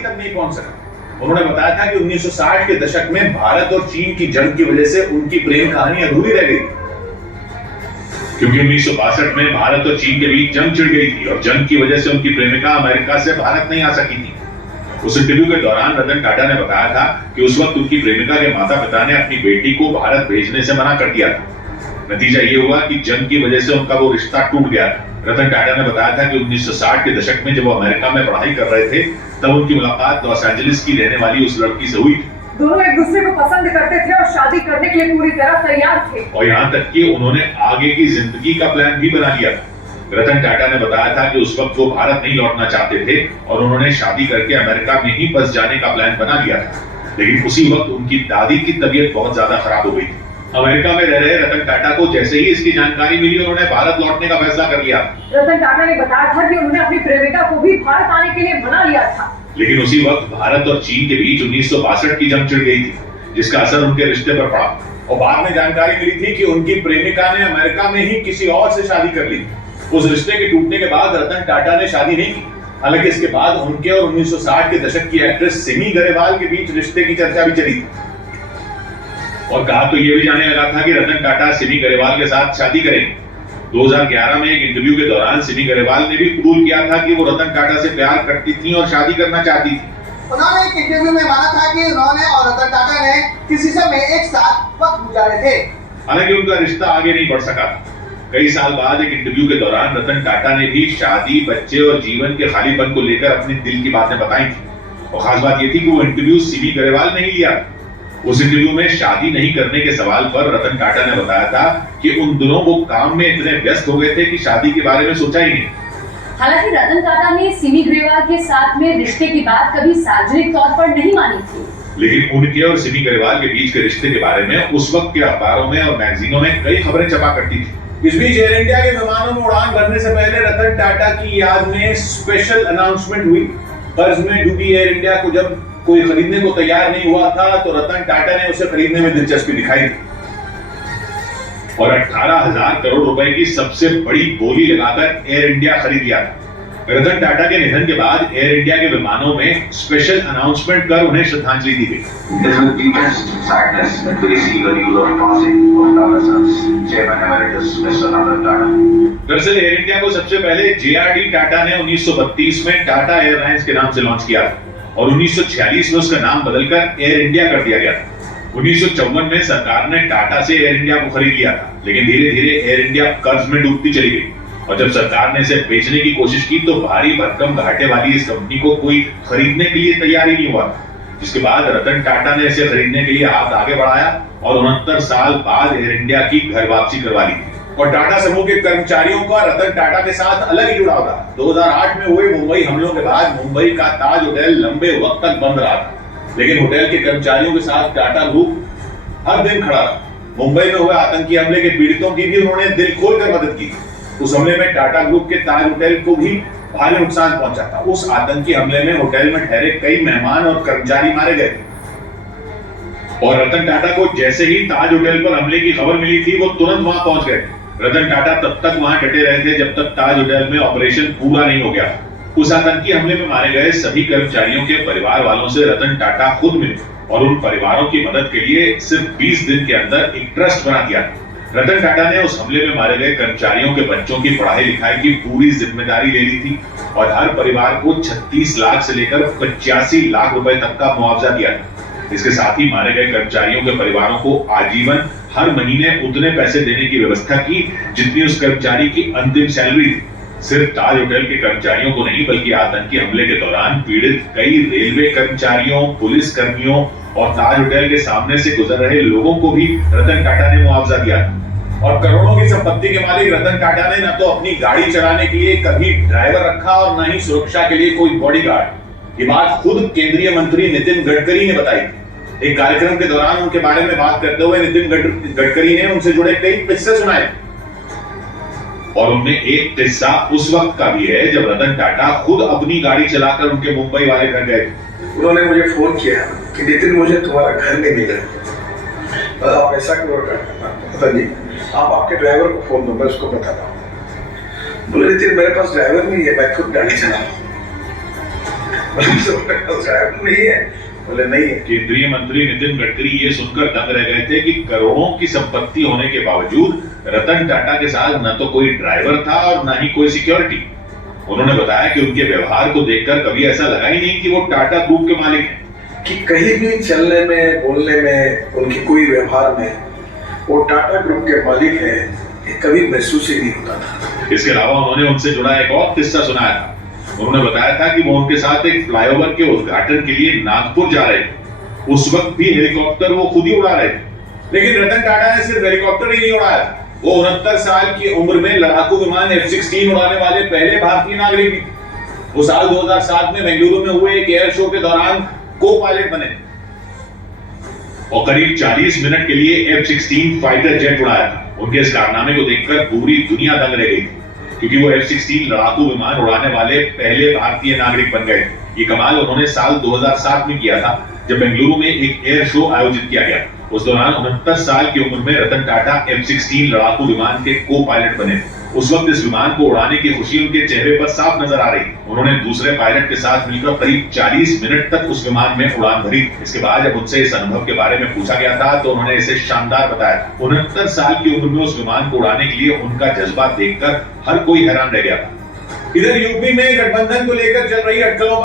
तक नहीं पहुंच सका। उन्होंने बताया था कि 1960 के दशक में भारत और चीन की जंग की वजह से उनकी प्रेम कहानी अधूरी रह गई, क्योंकि 1962 में भारत और चीन के बीच जंग छिड़ गई थी और जंग की वजह से उनकी प्रेमिका अमेरिका से भारत नहीं आ सकी थी। उस इंटरव्यू के दौरान रतन टाटा ने बताया था कि उस वक्त उनकी प्रेमिका के माता पिता ने अपनी बेटी को भारत भेजने से मना कर दिया था। नतीजा ये हुआ कि जंग की वजह से उनका वो रिश्ता टूट गया था। रतन टाटा ने बताया था कि 1960 के दशक में जब वो अमेरिका में पढ़ाई कर रहे थे तब उनकी मुलाकात लॉस एंजलिस की रहने वाली उस लड़की से हुई थी। दोनों एक दूसरे को पसंद करते थे और शादी करने के लिए पूरी तरह तैयार थे, और यहाँ तक कि उन्होंने आगे की जिंदगी का प्लान भी बना लिया था। रतन टाटा ने बताया था कि उस वक्त वो भारत नहीं लौटना चाहते थे और उन्होंने शादी करके अमेरिका में ही बस जाने का प्लान बना लिया था। लेकिन उसी वक्त उनकी दादी की तबीयत बहुत ज्यादा खराब हो गई थी। अमेरिका में रह रहे रतन टाटा को जैसे ही इसकी जानकारी मिली उन्होंने भारत लौटने का फैसला कर लिया। रतन टाटा ने बताया था कि उन्होंने अपनी प्रेमिका को भी भारत आने के लिए मना लिया था। लेकिन उसी वक्त भारत और चीन के बीच 1962 की जंग छिड़ गई थी, जिसका असर उनके रिश्ते पर पड़ा और बाद में जानकारी मिली थी कि उनकी प्रेमिका ने अमेरिका में ही किसी और से शादी कर ली। उस रिश्ते के टूटने के बाद रतन टाटा ने शादी नहीं की। हालांकि इसके बाद उनके और 1960 के दशक की एक्ट्रेस सिमी गरेवाल के बीच रिश्ते की चर्चा भी चली थी और कहा तो ये भी जाने लगा था कि रतन टाटा सिमी गरेवाल के साथ शादी करेंगे। 2011 में एक इंटरव्यू के दौरान सिमी गरेवाल ने भी कबूल किया था कि वो रतन टाटा से प्यार करती थी और शादी करना चाहती थी। उन्होंने एक इंटरव्यू में माना था कि उन्होंने और रतन टाटा ने किसी समय एक साथ वक्त गुजारे थे। हालांकि उनका रिश्ता आगे नहीं बढ़ सका। कई साल बाद एक इंटरव्यू के दौरान रतन टाटा ने भी शादी, बच्चे और जीवन के खालीपन को लेकर अपने दिल की बातें बताई थी और खास बात यह थी कि वो इंटरव्यू सिमी गरेवाल ने ही लिया। उस इंटरव्यू में शादी नहीं करने के सवाल पर रतन टाटा ने बताया था कि उन दिनों वो काम में इतने व्यस्त हो गए थे कि शादी के बारे में सोचा ही नहीं। हालांकि रतन टाटा ने सिमी गरेवाल के साथ में रिश्ते की बात कभी सार्वजनिक तौर पर नहीं मानी थी, लेकिन उनके और सिमी गरेवाल के बीच के रिश्ते के बारे में उस वक्त के अखबारों में और मैगजीनों में कई खबरें छपा करती थी। इस बीच एयर इंडिया के विमानों में उड़ान भरने से पहले रतन टाटा की याद में स्पेशल अनाउंसमेंट हुई। कर्ज में डूबी एयर इंडिया को जब कोई खरीदने को तैयार नहीं हुआ था तो रतन टाटा ने उसे खरीदने में दिलचस्पी दिखाई और 18,000 करोड़ रुपए की सबसे बड़ी बोली लगाकर एयर इंडिया खरीद लिया था। रतन टाटा के निधन के बाद एयर इंडिया के विमानों में स्पेशल अनाउंसमेंट कर उन्हें श्रद्धांजलि दी गई। दरअसल एयर इंडिया को सबसे पहले JRD टाटा ने 1932 में टाटा एयरलाइंस के नाम से लॉन्च किया और 1946 में उसका नाम बदलकर एयर इंडिया कर दिया गया था। 1954 में सरकार ने टाटा से एयर इंडिया को खरीद लिया था, लेकिन धीरे धीरे एयर इंडिया कर्ज में डूबती चली गई और जब सरकार ने इसे बेचने की कोशिश की तो भारी भरकम घाटे वाली इस कंपनी को कोई खरीदने के लिए तैयार ही नहीं हुआ, जिसके बाद रतन टाटा ने इसे खरीदने के लिए हाथ आगे बढ़ाया और 69 साल बाद एयर इंडिया की घर वापसी करवा ली और टाटा समूह के कर्मचारियों का रतन टाटा के साथ अलग ही जुड़ाव रहा। 2008 में हुए मुंबई हमलों के बाद मुंबई का ताज होटल लंबे वक्त तक बंद रहा था, लेकिन होटल के कर्मचारियों के साथ टाटा ग्रुप हर दिन खड़ा रहा। मुंबई में हुए आतंकी हमले के पीड़ितों की भी उन्होंने दिल खोलकर मदद की। उस हमले में टाटा ग्रुप के ताज होटल को भी भारी नुकसान पहुंचा था। उस आतंकी हमले में होटल में ठहरे कई मेहमान और कर्मचारी मारे गए थे और रतन टाटा को जैसे ही ताज होटल पर हमले की खबर मिली थी वो तुरंत वहां पहुंच गए। रतन टाटा तब तक वहां डटे रहे थे जब तक ताज होटल में ऑपरेशन पूरा नहीं हो गया। उस आतंकी हमले में मारे गए सभी कर्मचारियों के परिवार वालों से रतन टाटा खुद मिले और उन परिवारों की मदद के लिए सिर्फ 20 दिन के अंदर एक ट्रस्ट बना दिया। रतन टाटा ने उस हमले में मारे गए कर्मचारियों के बच्चों की पढ़ाई लिखाई की पूरी जिम्मेदारी ले ली थी और हर परिवार को 36 लाख से लेकर 85 लाख रुपए तक का मुआवजा दिया था। इसके साथ ही मारे गए कर्मचारियों के परिवारों को आजीवन हर महीने उतने पैसे देने की व्यवस्था की जितनी उस कर्मचारी की अंतिम सैलरी थी। सिर्फ ताज होटल के कर्मचारियों को नहीं बल्कि आतंकी हमले के दौरान पीड़ित कई रेलवे कर्मचारियों, पुलिस कर्मियों और ताज होटल के सामने से गुजर रहे लोगों को भी रतन टाटा ने मुआवजा दिया और करोड़ों की संपत्ति के मालिक रतन टाटा ने न तो अपनी गाड़ी चलाने के लिए कभी ड्राइवर रखा और न ही सुरक्षा के लिए कोई बॉडीगार्ड। ये बात खुद केंद्रीय मंत्री नितिन गडकरी ने बताई। एक कार्यक्रम के दौरान उनके बारे में बात करते हुए नितिन गडकरी ने उनसे जुड़े कई किस्से सुनाए और उनमें एक किस्सा उस वक्त का भी है जब रतन टाटा खुद अपनी गाड़ी चलाकर उनके मुंबई वाले घर गए। उन्होंने मुझे फोन किया कि नितिन मुझे तुम्हारा घर नहीं मिला, आप ऐसा क्यों पता नहीं, आप आपके ड्राइवर को फोन दो, मैं उसको बताता हूँ। बोले नितिन मेरे पास ड्राइवर नहीं है, मैं खुद गाड़ी चला। साहब नहीं है, बोले नहीं है। केंद्रीय मंत्री नितिन गडकरी ये सुनकर दंग रह गए थे कि करोड़ों की संपत्ति होने के बावजूद रतन टाटा के साथ न तो कोई ड्राइवर था और न ही कोई सिक्योरिटी। उन्होंने बताया कि उनके व्यवहार को देखकर कभी ऐसा लगा ही नहीं कि वो टाटा ग्रुप के मालिक हैं। कि कहीं भी चलने में, बोलने में, उनकी कोई व्यवहार में वो टाटा ग्रुप के मालिक है, ये कभी महसूस ही नहीं होता था। इसके अलावा उन्होंने उनसे जुड़ा एक और किस्सा सुनाया था। उन्होंने बताया था कि वो उनके साथ एक फ्लाईओवर के उद्घाटन के लिए नागपुर जा रहे थे। उस वक्त भी हेलीकॉप्टर वो खुद ही उड़ा रहे थे। लेकिन रतन टाटा ने सिर्फ हेलीकॉप्टर ही नहीं उड़ाया था, वो 69 साल की उम्र में लड़ाकू विमान F-16 उड़ाने वाले पहले भारतीय नागरिक भी थे। वो साल 2007 में बेंगलुरु में हुए एक एयर शो के दौरान को पायलट बने और करीब 40 मिनट के लिए F-16 फाइटर जेट उड़ाया था। उनके इस कारनामे को देखकर पूरी दुनिया दंग रह गई थी, क्योंकि वो F-16 लड़ाकू विमान उड़ाने वाले पहले भारतीय नागरिक बन गए थे। ये कमाल उन्होंने साल 2007 में किया था, जब बेंगलुरु में एक एयर शो आयोजित किया गया। उस दौरान 69 साल की उम्र में रतन टाटा F-16 लड़ाकू विमान के को पायलट बने। उस वक्त इस विमान को उड़ाने की खुशी उनके चेहरे पर साफ नजर आ रही। उन्होंने दूसरे पायलट के साथ मिलकर करीब 40 मिनट तक उस विमान में उड़ान भरी। इसके बाद जब उनसे इस अनुभव के बारे में पूछा गया था तो उन्होंने इसे शानदार बताया। 69 साल की उम्र में उस विमान को उड़ाने के लिए उनका जज्बा देखकर हर कोई हैरान रह गया था। इधर यूपी में गठबंधन को लेकर चल रही अटकलों